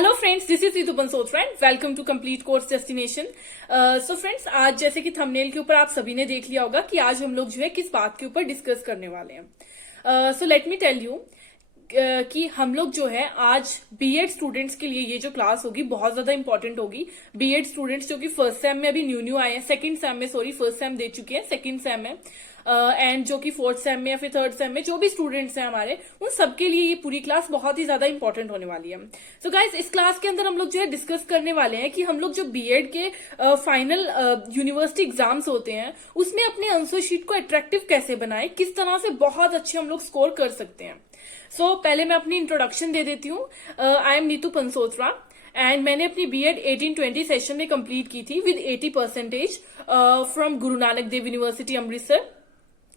Hello friends, this is Ritu Bansod friend. Welcome to complete course destination. So friends, आज जैसे कि thumbnail के ऊपर आप सभी ने देख लिया होगा कि आज हम लोग जो है किस बात के ऊपर डिस्कस करने वाले हैं। So let me tell you कि हम लोग जो है आज बीएड स्टूडेंट्स के लिए ये जो क्लास होगी बहुत ज्यादा इंपॉर्टेंट होगी। बीएड स्टूडेंट्स जो कि फर्स्ट सेम में अभी न्यू आए हैं, सेकंड सेम में, सॉरी फर्स्ट सेम दे चुके हैं, सेकंड सेम में एंड जो कि फोर्थ सेम में या फिर थर्ड सेम में जो भी स्टूडेंट्स हैं हमारे, उन सबके लिए ये पूरी क्लास बहुत ही ज्यादा इंपॉर्टेंट होने वाली है। सो गाइस, इस क्लास के अंदर हम लोग जो है डिस्कस करने वाले हैं कि हम लोग जो बीएड के फाइनल यूनिवर्सिटी एग्जाम्स होते हैं उसमें अपने आंसर शीट को अट्रैक्टिव कैसे बनाए, किस तरह से बहुत अच्छे हम लोग स्कोर कर सकते हैं। सो पहले मैं अपनी इंट्रोडक्शन दे देती हूँ। आई एम नीतू पंसोत्रा एंड मैंने अपनी बीएड 18-20 सेशन में कंप्लीट की थी with 80% from Guru Nanak Dev university Amritsar.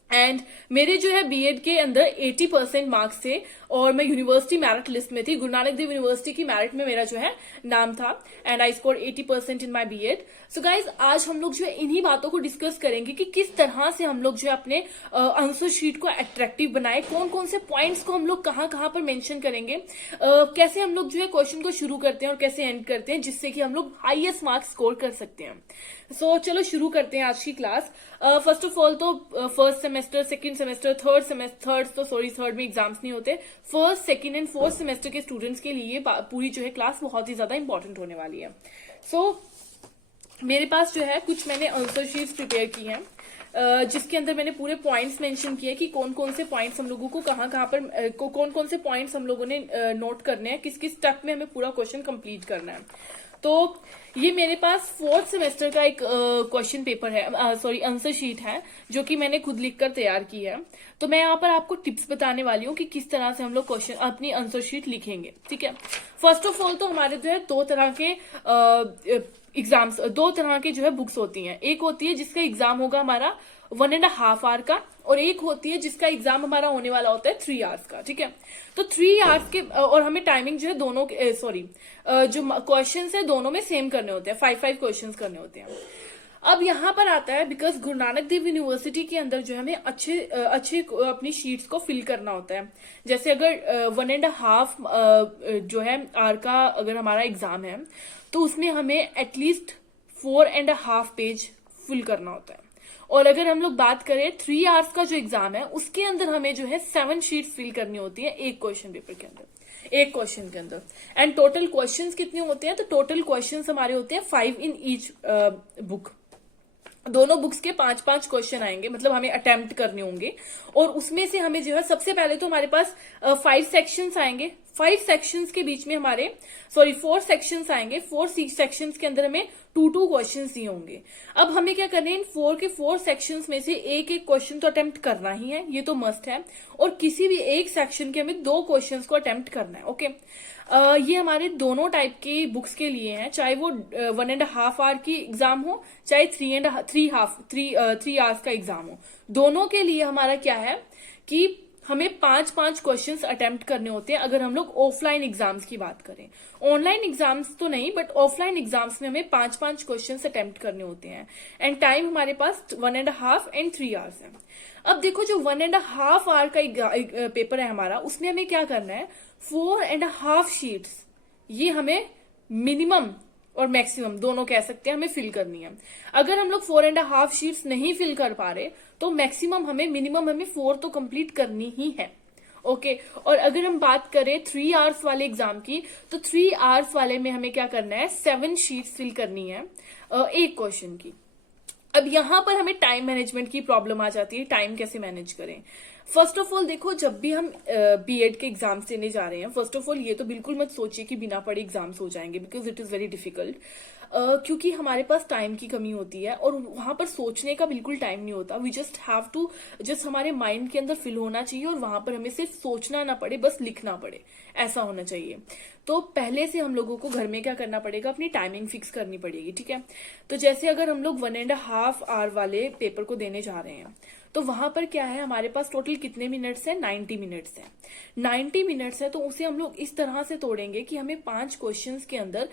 And मेरे जो है बीएड के अंदर 80% मार्क्स थे और मैं यूनिवर्सिटी मेरिट लिस्ट में थी। गुरु नानक देव यूनिवर्सिटी की मेरिट में मेरा जो है नाम था and I score 80% in my BEd. So guys, आज हम लोग जो है इन्हीं बातों को डिस्कस करेंगे कि किस तरह से हम लोग जो है अपने आंसर शीट को अट्रैक्टिव बनाए, कौन कौन से पॉइंट्स को हम लोग कहाँ कहाँ पर मेंशन करेंगे, कैसे हम लोग जो है क्वेश्चन को शुरू करते हैं और कैसे एंड करते हैं जिससे कि हम लोग हाईएस्ट मार्क्स स्कोर कर सकते हैं। सो चलो शुरू करते हैं आज की क्लास। फर्स्ट ऑफ ऑल तो first semester, second semester, third में एग्जाम्स नहीं होते। First, second and fourth semester के स्टूडेंट्स के लिए पूरी जो है क्लास बहुत ही ज्यादा इंपॉर्टेंट होने वाली है। सो मेरे पास जो है कुछ मैंने आंसर शीट्स प्रिपेयर की हैं जिसके अंदर मैंने पूरे पॉइंट्स मेंशन किए कि कौन कौन से पॉइंट्स हम लोगों को कहाँ पर कौन कौन से पॉइंट्स हम लोगों ने नोट करने हैं, किस किस स्टेप में हमें पूरा क्वेश्चन कंप्लीट करना है। तो ये मेरे पास फोर्थ सेमेस्टर का एक क्वेश्चन पेपर है, सॉरी आंसर शीट है, जो कि मैंने खुद लिखकर तैयार की है। तो मैं यहाँ पर आपको टिप्स बताने वाली हूँ कि किस तरह से हम लोग क्वेश्चन अपनी आंसर शीट लिखेंगे। ठीक है, फर्स्ट ऑफ ऑल तो हमारे जो है दो तरह के एग्जाम्स, दो तरह के जो है बुक्स होती हैं। एक होती है जिसका एग्जाम होगा हमारा 1.5 आवर का और एक होती है जिसका एग्जाम हमारा होने वाला होता है 3 आवर्स का। ठीक है, तो 3 आवर्स के और हमें टाइमिंग जो है दोनों जो क्वेश्चन है दोनों में सेम करने होते हैं, 5 क्वेश्चन करने होते हैं। अब यहाँ पर आता है because Guru Nanak Dev university के अंदर जो है हमें अच्छे अपनी शीट्स को फिल करना होता है। जैसे अगर 1.5 जो है आवर का अगर हमारा एग्जाम है तो उसमें हमें एटलीस्ट 4.5 पेज फिल करना होता है। और अगर हम लोग बात करें 3 आवर्स का जो एग्जाम है उसके अंदर हमें जो है 7 शीट्स फिल करनी होती है एक क्वेश्चन पेपर के अंदर, एक क्वेश्चन के अंदर। एंड टोटल क्वेश्चंस कितने होते हैं, तो टोटल क्वेश्चंस हमारे होते हैं 5 इन ईच बुक। दोनों बुक्स के 5-5 क्वेश्चन आएंगे, मतलब हमें अटेम्प्ट करने होंगे। और उसमें से हमें जो है सबसे पहले तो हमारे पास 5 सेक्शंस आएंगे। 5 सेक्शंस के बीच में हमारे 4 सेक्शंस आएंगे। 4 सेक्शंस के अंदर हमें 2 क्वेश्चंस दिए होंगे। अब हमें क्या करना है, इन 4 के 4 सेक्शंस में से एक क्वेश्चन तो अटेम्प्ट करना ही है, ये तो मस्ट है। और किसी भी एक सेक्शन के हमें 2 क्वेश्चंस को अटेम्प्ट करना है। ओके, ये हमारे दोनों टाइप की बुक्स के लिए हैं, चाहे वो 1.5 आवर की एग्जाम हो चाहे 3 आवर्स का एग्जाम हो। दोनों के लिए हमारा क्या है कि हमें 5-5 क्वेश्चंस अटेम्प्ट करने होते हैं अगर हम लोग ऑफलाइन एग्जाम्स की बात करें। ऑनलाइन एग्जाम्स तो नहीं, बट ऑफलाइन एग्जाम्स में हमें 5-5 क्वेश्चंस अटेम्प्ट करने होते हैं। एंड टाइम हमारे पास 1.5 एंड 3 आवर्स है। अब देखो, जो 1.5 आवर का पेपर है हमारा, उसमें हमें क्या करना है, 4.5 शीट्स, ये हमें मिनिमम और मैक्सिमम दोनों कह सकते हैं, हमें फिल करनी है। अगर हम लोग 4.5 शीट्स नहीं फिल कर पा रहे तो मिनिमम हमें 4 तो कंप्लीट करनी ही है। ओके, और अगर हम बात करें 3 आवर्स वाले एग्जाम की, तो 3 आवर्स वाले में हमें क्या करना है, 7 शीट्स फिल करनी है एक क्वेश्चन की। अब यहां पर हमें टाइम मैनेजमेंट की प्रॉब्लम आ जाती है, टाइम कैसे मैनेज करें। फर्स्ट ऑफ ऑल देखो, जब भी हम बीएड के एग्जाम्स देने जा रहे हैं, फर्स्ट ऑफ ऑल ये तो बिल्कुल मत सोचिए कि बिना पढ़े एग्जाम्स हो जाएंगे, because it is very difficult. क्योंकि हमारे पास टाइम की कमी होती है और वहां पर सोचने का बिल्कुल टाइम नहीं होता। We just have to, just हमारे माइंड के अंदर फिल होना चाहिए और वहां पर हमें सिर्फ सोचना ना पड़े, बस लिखना पड़े, ऐसा होना चाहिए। तो पहले से हम लोगों को घर में क्या करना पड़ेगा, अपनी टाइमिंग फिक्स करनी पड़ेगी। ठीक है, तो जैसे अगर हम लोग 1.5 आवर वाले पेपर को देने जा रहे हैं तो वहां पर क्या है, हमारे पास टोटल कितने मिनट्स है, 90 मिनट्स है। 90 मिनट्स है तो उसे हम लोग इस तरह से तोड़ेंगे कि हमें 5 क्वेश्चंस के अंदर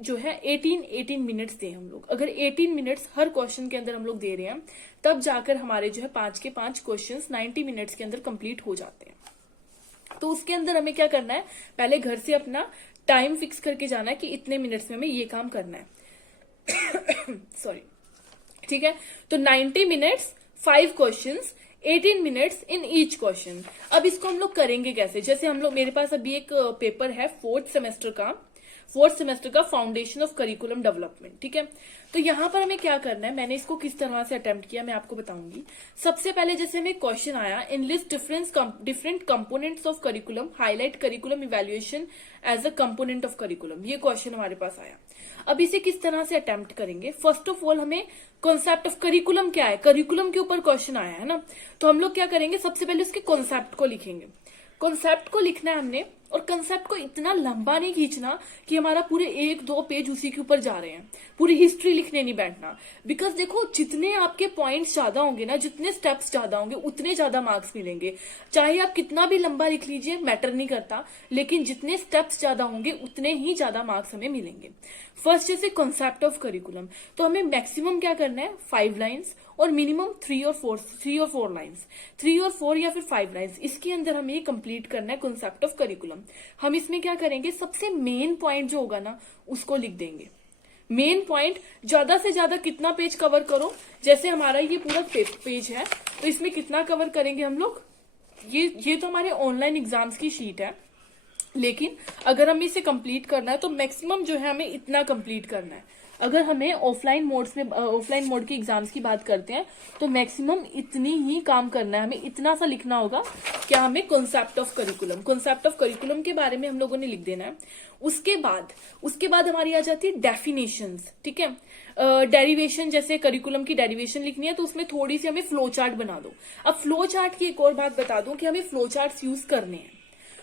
जो है 18 मिनट्स दें हम लोग। अगर 18 मिनट्स हर क्वेश्चन के अंदर हम लोग दे रहे हैं, तब जाकर हमारे जो है 5 के 5 क्वेश्चंस 90 मिनट्स के अंदर कंप्लीट हो जाते हैं। तो उसके अंदर हमें क्या करना है, पहले घर से अपना टाइम फिक्स करके जाना है कि इतने मिनट्स में हमें ये काम करना है। सॉरी, ठीक है। तो 90 minutes 5 questions, 18 minutes in each question. अब इसको हम लोग करेंगे कैसे, जैसे हम लोग, मेरे पास अभी एक पेपर है फोर्थ सेमेस्टर का फाउंडेशन ऑफ करिकुलम डेवलपमेंट, ठीक है। तो यहाँ पर हमें क्या करना है, मैंने इसको किस तरह से अटेम्प्ट किया मैं आपको बताऊंगी। सबसे पहले जैसे हमें क्वेश्चन आया, in list different components of curriculum, highlight curriculum evaluation as a component of curriculum, ये क्वेश्चन हमारे पास आया। अब इसे किस तरह से अटेम्प्ट करेंगे, फर्स्ट ऑफ ऑल हमें कॉन्सेप्ट ऑफ करिकुलम क्या है, करिकुलम के ऊपर क्वेश्चन आया है ना, तो हम लोग क्या करेंगे, सबसे पहले उसके कॉन्सेप्ट को लिखेंगे। कॉन्सेप्ट को लिखना है हमने, और कंसेप्ट को इतना लंबा नहीं खींचना कि हमारा पूरे 1-2 पेज उसी के ऊपर जा रहे हैं, पूरी हिस्ट्री लिखने नहीं बैठना। बिकॉज देखो, जितने आपके पॉइंट्स ज्यादा होंगे ना, जितने स्टेप्स ज्यादा होंगे, उतने ज्यादा मार्क्स मिलेंगे। चाहे आप कितना भी लंबा लिख लीजिए, मैटर नहीं करता, लेकिन जितने स्टेप्स ज्यादा होंगे उतने ही ज्यादा मार्क्स हमें मिलेंगे। फर्स्ट जैसे कॉन्सेप्ट ऑफ करिकुलम, तो हमें मैक्सिमम क्या करना है, 5 लाइन्स और मिनिमम 3 और 4 लाइन्स, 3 और 4 या फिर 5 लाइन्स, इसके अंदर हमें ये कंप्लीट करना है कॉन्सेप्ट ऑफ करिकुलम। हम इसमें क्या करेंगे, सबसे मेन पॉइंट जो होगा ना उसको लिख देंगे। मेन पॉइंट ज्यादा से ज्यादा कितना पेज कवर करो, जैसे हमारा ये पूरा पेज है, तो इसमें कितना कवर करेंगे हम लोग, ये तो हमारे ऑनलाइन एग्जाम्स की शीट है, लेकिन अगर हमें इसे कंप्लीट करना है तो मैक्सिमम जो है हमें इतना कंप्लीट करना है। अगर हमें ऑफलाइन मोड के एग्जाम्स की बात करते हैं तो मैक्सिमम इतनी ही काम करना है, हमें इतना सा लिखना होगा क्या, हमें कॉन्सेप्ट ऑफ करिकुलम के बारे में हम लोगों ने लिख देना है। उसके बाद हमारी आ जाती है डेफिनेशंस, ठीक है। डेरिवेशन, जैसे करिकुलम की डेरिवेशन लिखनी है तो उसमें थोड़ी सी हमें फ्लो चार्ट बना दो। अब फ्लो चार्ट की एक और बात बता दूं कि हमें फ्लो चार्ट यूज करने हैं,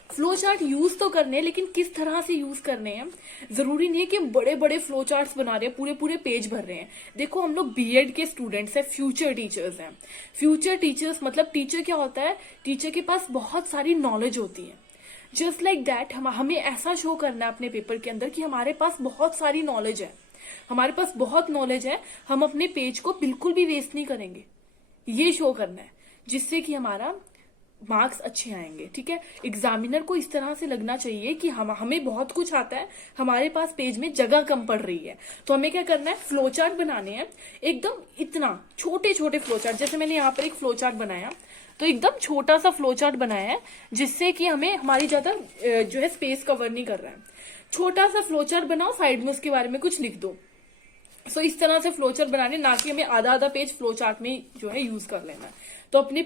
फ्लो चार्ट यूज तो करने हैं, लेकिन किस तरह से यूज करने हैं, जरूरी नहीं है कि हम बड़े बड़े फ्लो चार्ट्स बना रहे हैं, पूरे पूरे पेज भर रहे हैं। देखो, हम लोग बीएड के स्टूडेंट्स हैं, फ्यूचर टीचर्स हैं। फ्यूचर टीचर्स मतलब टीचर क्या होता है, टीचर के पास बहुत सारी नॉलेज होती है। जस्ट लाइक दैट हमें ऐसा शो करना है अपने पेपर के अंदर कि हमारे पास बहुत सारी नॉलेज है, हमारे पास बहुत नॉलेज है, हम अपने पेज को बिल्कुल भी वेस्ट नहीं करेंगे, ये शो करना है, जिससे कि हमारा मार्क्स अच्छे आएंगे, ठीक है। एग्जामिनर को इस तरह से लगना चाहिए कि हमें बहुत कुछ आता है, हमारे पास पेज में जगह कम पड़ रही है। तो हमें क्या करना है, फ्लो चार्ट बनाने हैं, एकदम इतना छोटे छोटे फ्लो चार्ट। जैसे मैंने यहाँ पर एक फ्लो चार्ट बनाया, तो एकदम छोटा सा फ्लो चार्ट बनाया है, जिससे कि हमें हमारी ज्यादा जो है स्पेस कवर नहीं कर रहा है। छोटा सा फ्लो चार्ट बनाओ, साइड में उसके बारे में कुछ लिख दो। सो इस तरह से फ्लो चार्ट बनाने, ना कि हमें आधा आधा पेज फ्लो चार्ट में जो है यूज कर लेना है। तो अपने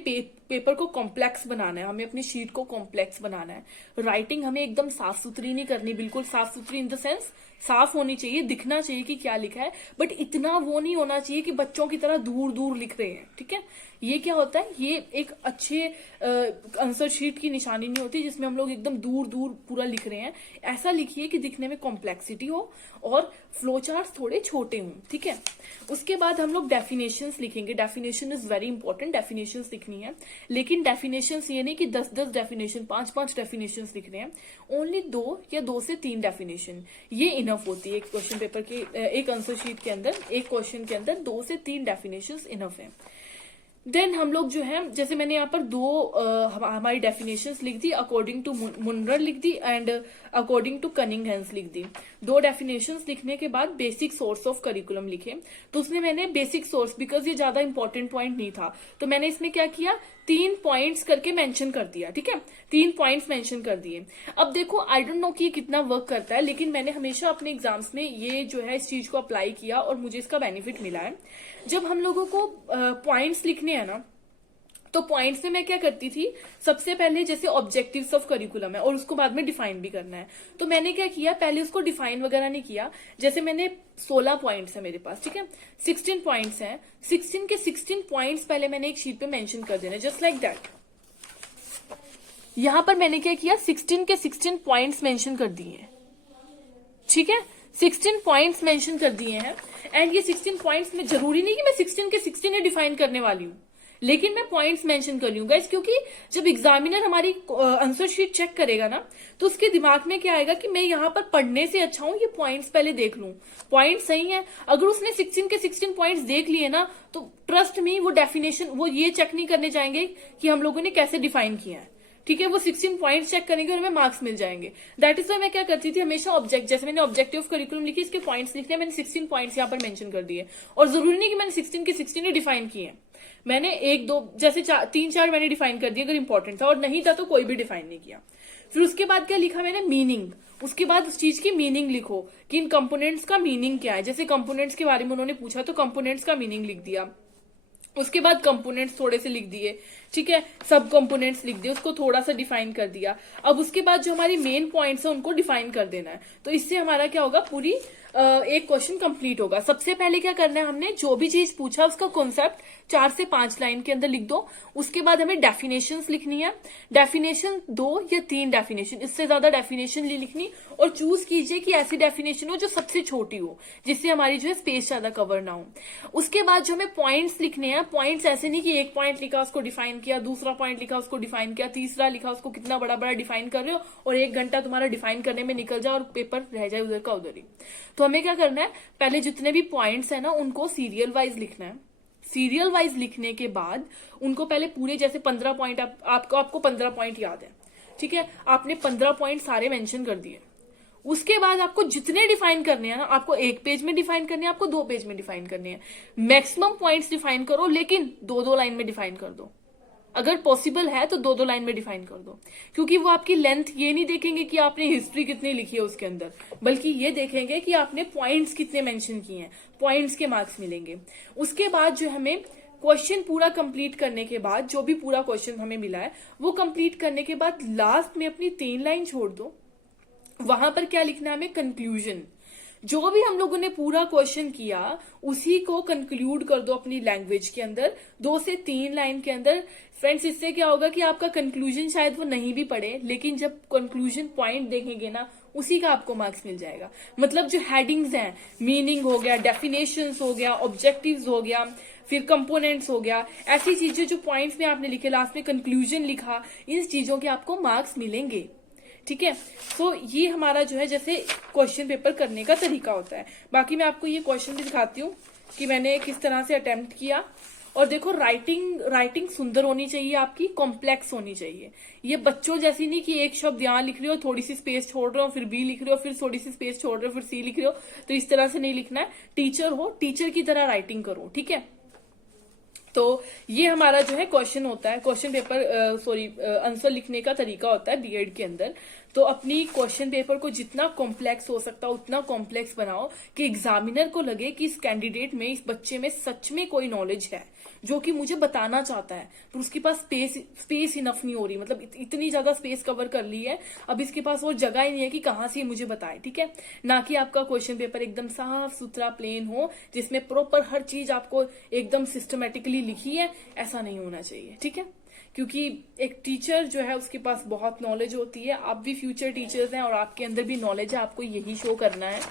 पेपर को कॉम्प्लेक्स बनाना है, हमें अपनी शीट को कॉम्प्लेक्स बनाना है। राइटिंग हमें एकदम साफ सुथरी नहीं करनी, बिल्कुल साफ सुथरी इन द सेंस साफ होनी चाहिए, दिखना चाहिए कि क्या लिखा है, बट इतना वो नहीं होना चाहिए कि बच्चों की तरह दूर दूर लिख रहे हैं, ठीक है। ये क्या होता है, ये एक अच्छे आंसर शीट की निशानी नहीं होती, जिसमें हम लोग एकदम दूर दूर पूरा लिख रहे हैं। ऐसा लिखिए कि दिखने में कॉम्प्लेक्सिटी हो और फ्लो चार्ट्स थोड़े छोटे हों, ठीक है। उसके बाद हम लोग डेफिनेशंस लिखेंगे। Definition is very important, definitions लिखनी है, लेकिन डेफिनेशंस ये नहीं कि 10-10 डेफिनेशन, 5-5 डेफिनेशंस लिख रहे हैं। ओनली 2 या 2 से 3 डेफिनेशन ये इनफ होती है। एक क्वेश्चन पेपर के, एक आंसर शीट के अंदर, एक क्वेश्चन के अंदर 2 से 3 डेफिनेशंस इनफ है। देन हम लोग जो है, जैसे मैंने यहाँ पर 2 हमारी डेफिनेशंस लिख दी, अकॉर्डिंग टू मुनर लिख दी एंड अकॉर्डिंग टू कनिंगहैम लिख दी। 2 डेफिनेशंस लिखने के बाद बेसिक सोर्स ऑफ करिकुलम लिखे। तो उसमें मैंने बेसिक सोर्स, बिकॉज ये ज्यादा इंपॉर्टेंट पॉइंट नहीं था, तो मैंने इसमें क्या किया, 3 पॉइंट्स करके मेंशन कर दिया, ठीक है। 3 पॉइंट्स मेंशन कर दिए। अब देखो, आई डोंट नो कि कितना वर्क करता है, लेकिन मैंने हमेशा अपने एग्जाम्स में ये जो है इस चीज को अप्लाई किया और मुझे इसका बेनिफिट मिला है। जब हम लोगों को पॉइंट्स लिखने हैं ना, तो पॉइंट्स में मैं क्या करती थी, सबसे पहले जैसे ऑब्जेक्टिव्स ऑफ करिकुलम है और उसको बाद में डिफाइन भी करना है, तो मैंने क्या किया, पहले उसको डिफाइन वगैरह नहीं किया। जैसे मैंने 16 पॉइंट्स है मेरे पास, ठीक है, 16 पॉइंट्स हैं, 16 के 16 पॉइंट्स पहले मैंने एक शीट पे मेंशन कर देना, जस्ट लाइक दैट। यहां पर मैंने क्या किया, 16 के 16 पॉइंट्स मेंशन कर दिए, ठीक है, 16 पॉइंट्स मेंशन कर दिए हैं। एंड ये 16 पॉइंट्स में जरूरी नहीं कि मैं 16 के 16 ही डिफाइन करने वाली हूँ, लेकिन मैं पॉइंट्स मेंशन कर लूंगा, क्योंकि जब एग्जामिनर हमारी आंसर शीट चेक करेगा ना, तो उसके दिमाग में क्या आएगा कि मैं यहाँ पर पढ़ने से अच्छा हूँ, ये पॉइंट्स पहले देख लूं, पॉइंट सही है। अगर उसने 16 के 16 पॉइंट्स देख लिए ना, तो ट्रस्ट मी वो डेफिनेशन, वो ये चेक नहीं करने जाएंगे कि हम लोगों ने कैसे डिफाइन किया है, ठीक है, वो 16 पॉइंट्स चेक करेंगे और हमें मार्क्स मिल जाएंगे। दैट इज वाई मैं क्या करती थी हमेशा ऑब्जेक्ट, जैसे मैंने ऑब्जेक्टिव ऑफ करिकुलम लिखी, इसके पॉइंट्स लिखने, मैंने 16 पॉइंट्स यहाँ पर मेंशन कर दिए। और जरूरी नहीं कि मैंने 16 के 16 ही डिफाइन किए हैं, मैंने एक दो जैसे 3-4 मैंने डिफाइन कर दिए अगर इंपॉर्टेंट था, और नहीं था तो कोई भी डिफाइन नहीं किया। फिर उसके बाद क्या लिखा मैंने, मीनिंग। उसके बाद उस चीज की मीनिंग लिखो कि इन कंपोनेंट्स का मीनिंग क्या है। जैसे कंपोनेंट्स के बारे में उन्होंने पूछा तो कंपोनेंट्स का मीनिंग लिख दिया। उसके बाद कंपोनेंट्स थोड़े से लिख दिए, ठीक है, सब कंपोनेंट्स लिख दिए, उसको थोड़ा सा डिफाइन कर दिया। अब उसके बाद जो हमारी मेन पॉइंट्स है उनको डिफाइन कर देना है। तो इससे हमारा क्या होगा, पूरी एक क्वेश्चन कंप्लीट होगा। सबसे पहले क्या करना है, हमने जो भी चीज पूछा उसका कॉन्सेप्ट 4 से 5 लाइन के अंदर लिख दो। उसके बाद हमें डेफिनेशंस लिखनी है, डेफिनेशन 2 या 3 डेफिनेशन, इससे ज्यादा डेफिनेशन नहीं लिखनी। और चूज कीजिए कि ऐसी डेफिनेशन हो जो सबसे छोटी हो, जिससे हमारी जो है स्पेस ज्यादा कवर ना हो। उसके बाद जो हमें पॉइंट्स लिखने हैं, पॉइंट्स ऐसे नहीं कि एक पॉइंट लिखा उसको डिफाइन किया, दूसरा पॉइंट लिखा उसको डिफाइन किया, तीसरा लिखा उसको कितना बड़ा बड़ा डिफाइन कर रहे हो और 1 घंटा तुम्हारा डिफाइन करने में निकल जाए और पेपर रह जाए उधर का उधर ही। तो हमें क्या करना है, पहले जितने भी पॉइंट्स है ना उनको सीरियल वाइज लिखना है। सीरियल वाइज लिखने के बाद उनको पहले पूरे, जैसे 15 पॉइंट आपको 15 पॉइंट याद है, ठीक है, आपने 15 पॉइंट सारे मेंशन कर दिए। उसके बाद आपको जितने डिफाइन करने हैं ना, आपको 1 पेज में डिफाइन करने हैं, आपको 2 पेज में डिफाइन करने हैं। मैक्सिमम पॉइंट्स डिफाइन करो, लेकिन 2-2 लाइन में डिफाइन कर दो। अगर पॉसिबल है तो 2-2 लाइन में डिफाइन कर दो, क्योंकि वो आपकी लेंथ ये नहीं देखेंगे कि आपने हिस्ट्री कितनी लिखी है उसके अंदर, बल्कि ये देखेंगे कि आपने पॉइंट्स कितने मेंशन किए हैं, पॉइंट्स के मार्क्स मिलेंगे। उसके बाद जो हमें क्वेश्चन पूरा कंप्लीट करने के बाद, जो भी पूरा क्वेश्चन हमें मिला है वो कंप्लीट करने के बाद लास्ट में अपनी 3 लाइन छोड़ दो। वहां पर क्या लिखना है हमें, कंक्लूजन। जो भी हम लोगों ने पूरा क्वेश्चन किया उसी को कंक्लूड कर दो अपनी लैंग्वेज के अंदर, 2 से 3 लाइन के अंदर। फ्रेंड्स, इससे क्या होगा कि आपका कंक्लूजन शायद वो नहीं भी पढ़े, लेकिन जब कंक्लूजन पॉइंट देखेंगे ना उसी का आपको मार्क्स मिल जाएगा। मतलब जो हेडिंग्स हैं, मीनिंग हो गया, डेफिनेशंस हो गया, ऑब्जेक्टिव्स हो गया, फिर कंपोनेंट्स हो गया, ऐसी चीजें जो पॉइंट्स में आपने लिखे, लास्ट में कंक्लूजन लिखा, इन चीजों के आपको मार्क्स मिलेंगे। ठीक है, तो ये हमारा जो है जैसे क्वेश्चन पेपर करने का तरीका होता है। बाकी मैं आपको ये क्वेश्चन भी दिखाती हूँ कि मैंने किस तरह से अटेम्प्ट किया। और देखो, राइटिंग सुंदर होनी चाहिए, आपकी कॉम्प्लेक्स होनी चाहिए। ये बच्चों जैसी नहीं कि एक शब्द यहाँ लिख रहे हो, थोड़ी सी स्पेस छोड़ रहे हो, फिर बी लिख रहे हो, फिर थोड़ी सी स्पेस छोड़ रहे हो, फिर सी लिख रहे हो। तो इस तरह से नहीं लिखना है। टीचर हो, टीचर की तरह राइटिंग करो, ठीक है। तो ये हमारा जो है क्वेश्चन होता है, क्वेश्चन पेपर आंसर लिखने का तरीका होता है बीएड के अंदर। तो अपनी क्वेश्चन पेपर को जितना कॉम्प्लेक्स हो सकता है उतना कॉम्प्लेक्स बनाओ कि एग्जामिनर को लगे कि इस कैंडिडेट में, इस बच्चे में सच में कोई नॉलेज है जो कि मुझे बताना चाहता है, पर उसके पास स्पेस इनफ नहीं हो रही। मतलब इतनी ज्यादा स्पेस कवर कर ली है, अब इसके पास और जगह ही नहीं है कि कहाँ से मुझे बताए, ठीक है। ना कि आपका क्वेश्चन पेपर एकदम साफ सुथरा प्लेन हो, जिसमें प्रॉपर हर चीज आपको एकदम सिस्टमेटिकली लिखी है, ऐसा नहीं होना चाहिए, ठीक है। क्योंकि एक टीचर जो है उसके पास बहुत नॉलेज होती है। आप भी फ्यूचर टीचर्स हैं और आपके अंदर भी नॉलेज है, आपको यही शो करना है।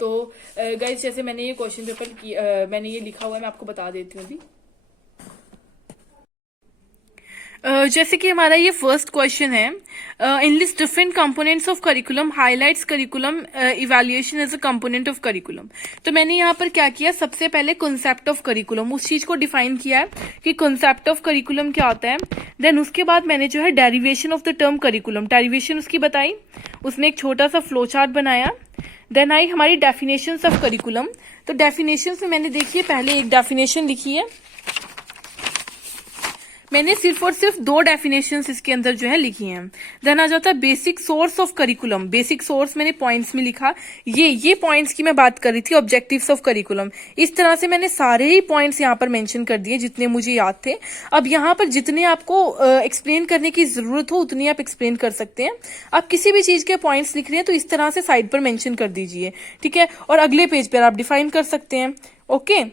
तो गाइस, जैसे मैंने ये क्वेश्चन पेपर मैंने ये लिखा हुआ है, मैं आपको बता देती हूँ अभी। जैसे कि हमारा ये फर्स्ट क्वेश्चन है, enlist different components of curriculum, highlights curriculum evaluation as a component of curriculum. तो मैंने यहाँ पर क्या किया, सबसे पहले कॉन्सेप्ट ऑफ करिकुलम, उस चीज को डिफाइन किया है कि कॉन्सेप्ट ऑफ करिकुलम क्या होता है। देन उसके बाद मैंने जो है derivation of the term curriculum, derivation उसकी बताई, उसमें एक छोटा सा फ्लो चार्ट बनाया। देन आई हमारी डेफिनेशंस ऑफ करिकुलम। तो डेफिनेशंस में मैंने देखिए पहले एक डेफिनेशन लिखी है, मैंने सिर्फ और सिर्फ 2 डेफिनेशंस इसके अंदर जो है लिखी हैं। देन आ जाता है basic source of curriculum. Basic source मैंने पॉइंट्स में लिखा, ये पॉइंट्स की मैं बात कर रही थी, ऑब्जेक्टिव्स ऑफ करिकुलम। इस तरह से मैंने सारे ही पॉइंट्स यहाँ पर मेंशन कर दिए जितने मुझे याद थे। अब यहाँ पर जितने आपको एक्सप्लेन करने की जरूरत हो उतनी आप एक्सप्लेन कर सकते हैं। आप किसी भी चीज के पॉइंट्स लिख रहे हैं तो इस तरह से साइड पर मेंशन कर दीजिए, ठीक है। और अगले पेज पर आप डिफाइन कर सकते हैं, ओके।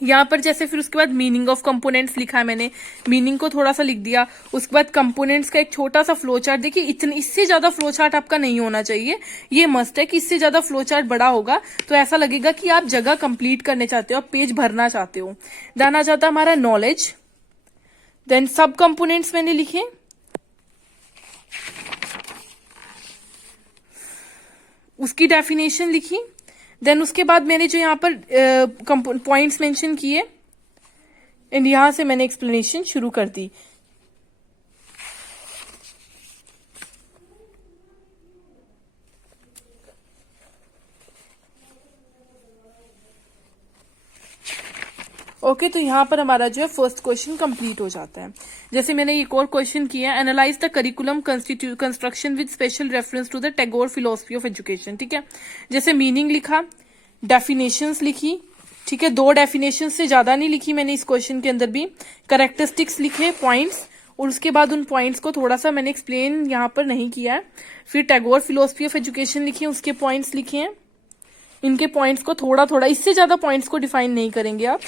यहाँ पर जैसे फिर उसके बाद मीनिंग ऑफ कंपोनेंट्स लिखा है मैंने, मीनिंग को थोड़ा सा लिख दिया। उसके बाद कंपोनेंट्स का एक छोटा सा फ्लो चार्ट। देखिए इससे ज्यादा फ्लो चार्ट आपका नहीं होना चाहिए, ये मस्ट है कि इससे ज्यादा फ्लो चार्ट बड़ा होगा तो ऐसा लगेगा कि आप जगह कंप्लीट करने चाहते हो, आप पेज भरना चाहते हो। देन आ जाता हमारा नॉलेज। देन सब कंपोनेंट्स मैंने लिखे, उसकी डेफिनेशन लिखी। देन उसके बाद मैंने जो यहाँ पर पॉइंट्स मेंशन किए एंड यहां से मैंने एक्सप्लेनेशन शुरू कर दी। ओके, तो यहाँ पर हमारा जो है फर्स्ट क्वेश्चन कंप्लीट हो जाता है। जैसे मैंने एक और क्वेश्चन किया है, analyse the curriculum construction with special reference to the Tagore philosophy of education. ठीक है, जैसे मीनिंग लिखा, डेफिनेशंस लिखी, ठीक है, 2 डेफिनेशन से ज्यादा नहीं लिखी मैंने इस क्वेश्चन के अंदर भी, करेक्टरिस्टिक्स लिखे, पॉइंट्स, और उसके बाद उन पॉइंट्स को थोड़ा सा मैंने एक्सप्लेन यहाँ पर नहीं किया है। फिर टैगोर फिलोसफी ऑफ एजुकेशन लिखी, उसके पॉइंट्स लिखे हैं। इनके पॉइंट्स को थोड़ा थोड़ा, इससे ज्यादा पॉइंट्स को डिफाइन नहीं करेंगे आप।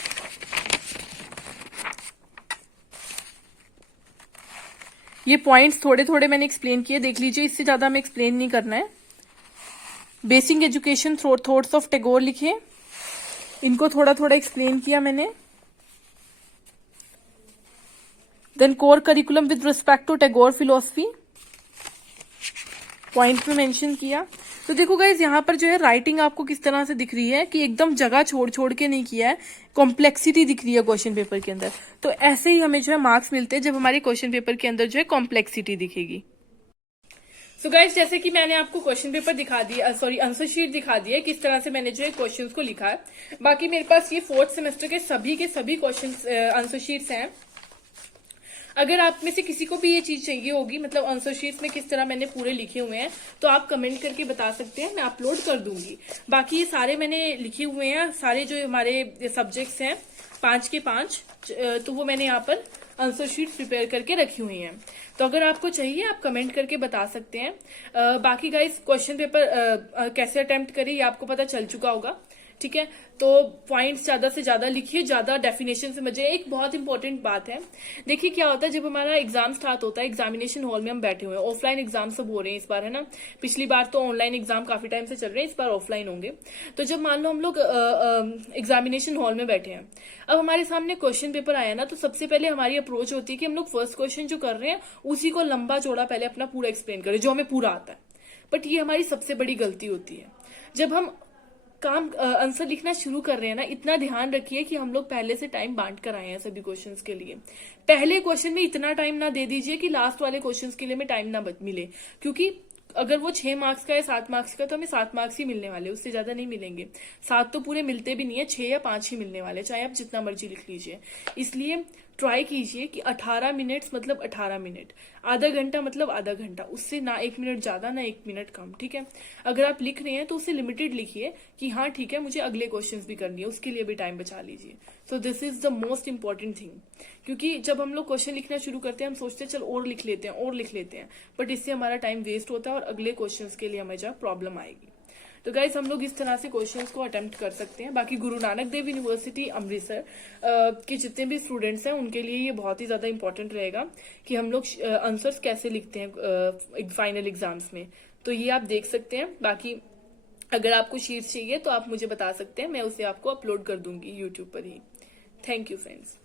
ये पॉइंट्स थोड़े थोड़े मैंने एक्सप्लेन किए, देख लीजिए, इससे ज्यादा हमें एक्सप्लेन नहीं करना है। Basic education thoughts of Tagore लिखे, इनको थोड़ा थोड़ा एक्सप्लेन किया मैंने। Then core curriculum with respect to Tagore philosophy, point में मेंशन किया। तो देखो गाइज, यहाँ पर जो है राइटिंग आपको किस तरह से दिख रही है कि एकदम जगह छोड़ छोड़ के नहीं किया है, कॉम्प्लेक्सिटी दिख रही है क्वेश्चन पेपर के अंदर। तो ऐसे ही हमें जो है मार्क्स मिलते हैं जब हमारे क्वेश्चन पेपर के अंदर जो है कॉम्प्लेक्सिटी दिखेगी। सो गाइज, जैसे कि मैंने आपको क्वेश्चन पेपर दिखा दिया, सॉरी आंसर शीट दिखा दी है किस तरह से मैंने जो है क्वेश्चंस को लिखा है। बाकी मेरे पास ये 4th सेमेस्टर के सभी क्वेश्चन आंसर शीट्स हैं। अगर आप में से किसी को भी ये चीज चाहिए होगी, मतलब आंसर शीट्स में किस तरह मैंने पूरे लिखे हुए हैं, तो आप कमेंट करके बता सकते हैं, मैं अपलोड कर दूंगी। बाकी ये सारे मैंने लिखे हुए हैं, सारे जो हमारे सब्जेक्ट्स हैं 5 के 5, तो वो मैंने यहाँ पर आंसर शीट प्रिपेयर करके रखी हुई हैं। तो अगर आपको चाहिए आप कमेंट करके बता सकते हैं। बाकी गाइस, क्वेश्चन पेपर कैसे अटेम्प्ट करें ये आपको पता चल चुका होगा। ठीक है, तो पॉइंट्स ज्यादा से ज्यादा लिखिए, ज्यादा डेफिनेशन समझिए। एक बहुत इंपॉर्टेंट बात है, देखिए क्या होता है जब हमारा एग्जाम स्टार्ट होता है, एग्जामिनेशन हॉल में हम बैठे हुए हैं, ऑफलाइन एग्जाम सब हो रहे हैं इस बार, है ना। पिछली बार तो ऑनलाइन एग्जाम काफी टाइम से चल रहे हैं, इस बार ऑफलाइन होंगे। तो जब मान लो हम लोग एग्जामिनेशन हॉल में बैठे हैं, अब हमारे सामने क्वेश्चन पेपर आया ना, तो सबसे पहले हमारी अप्रोच होती है कि हम लोग फर्स्ट क्वेश्चन जो कर रहे हैं उसी को लंबा चौड़ा पहले अपना पूरा एक्सप्लेन करें, जो हमें पूरा आता है। बट ये हमारी सबसे बड़ी गलती होती है। जब हम आंसर लिखना शुरू कर रहे हैं ना, इतना ध्यान रखिए कि हम लोग पहले से टाइम बांट कर आए हैं सभी क्वेश्चंस के लिए। पहले क्वेश्चन में इतना टाइम ना दे दीजिए कि लास्ट वाले क्वेश्चंस के लिए में टाइम ना मिले, क्योंकि अगर वो 6 मार्क्स का है 7 मार्क्स का, तो हमें 7 मार्क्स ही मिलने वाले, उससे ज्यादा नहीं मिलेंगे। 7 तो पूरे मिलते भी नहीं है, 6 या 5 ही मिलने वाले, चाहे आप जितना मर्जी लिख लीजिए। इसलिए ट्राई कीजिए कि 18 मिनट्स मतलब 18 मिनट, आधा घंटा मतलब आधा घंटा, उससे ना 1 मिनट ज्यादा ना 1 मिनट कम। ठीक है, अगर आप लिख रहे हैं तो उससे लिमिटेड लिखिए कि हाँ ठीक है मुझे अगले क्वेश्चंस भी करनी है, उसके लिए भी टाइम बचा लीजिए। So this is the most important thing, क्योंकि जब हम लोग क्वेश्चन लिखना शुरू करते हैं हम सोचते हैं चल और लिख लेते हैं और लिख लेते हैं, बट इससे हमारा टाइम वेस्ट होता है और अगले क्वेश्चंस के लिए हमें जो प्रॉब्लम आएगी। तो गाइस, हम लोग इस तरह से क्वेश्चंस को अटेम्प्ट कर सकते हैं। बाकी गुरु नानक देव यूनिवर्सिटी अमृतसर के जितने भी स्टूडेंट्स हैं उनके लिए ये बहुत ही ज्यादा इंपॉर्टेंट रहेगा कि हम लोग आंसर्स कैसे लिखते हैं फाइनल एग्जाम्स में। तो ये आप देख सकते हैं। बाकी अगर आपको शीट्स चाहिए तो आप मुझे बता सकते हैं, मैं उसे आपको अपलोड कर दूंगी यूट्यूब पर ही। Thank you friends.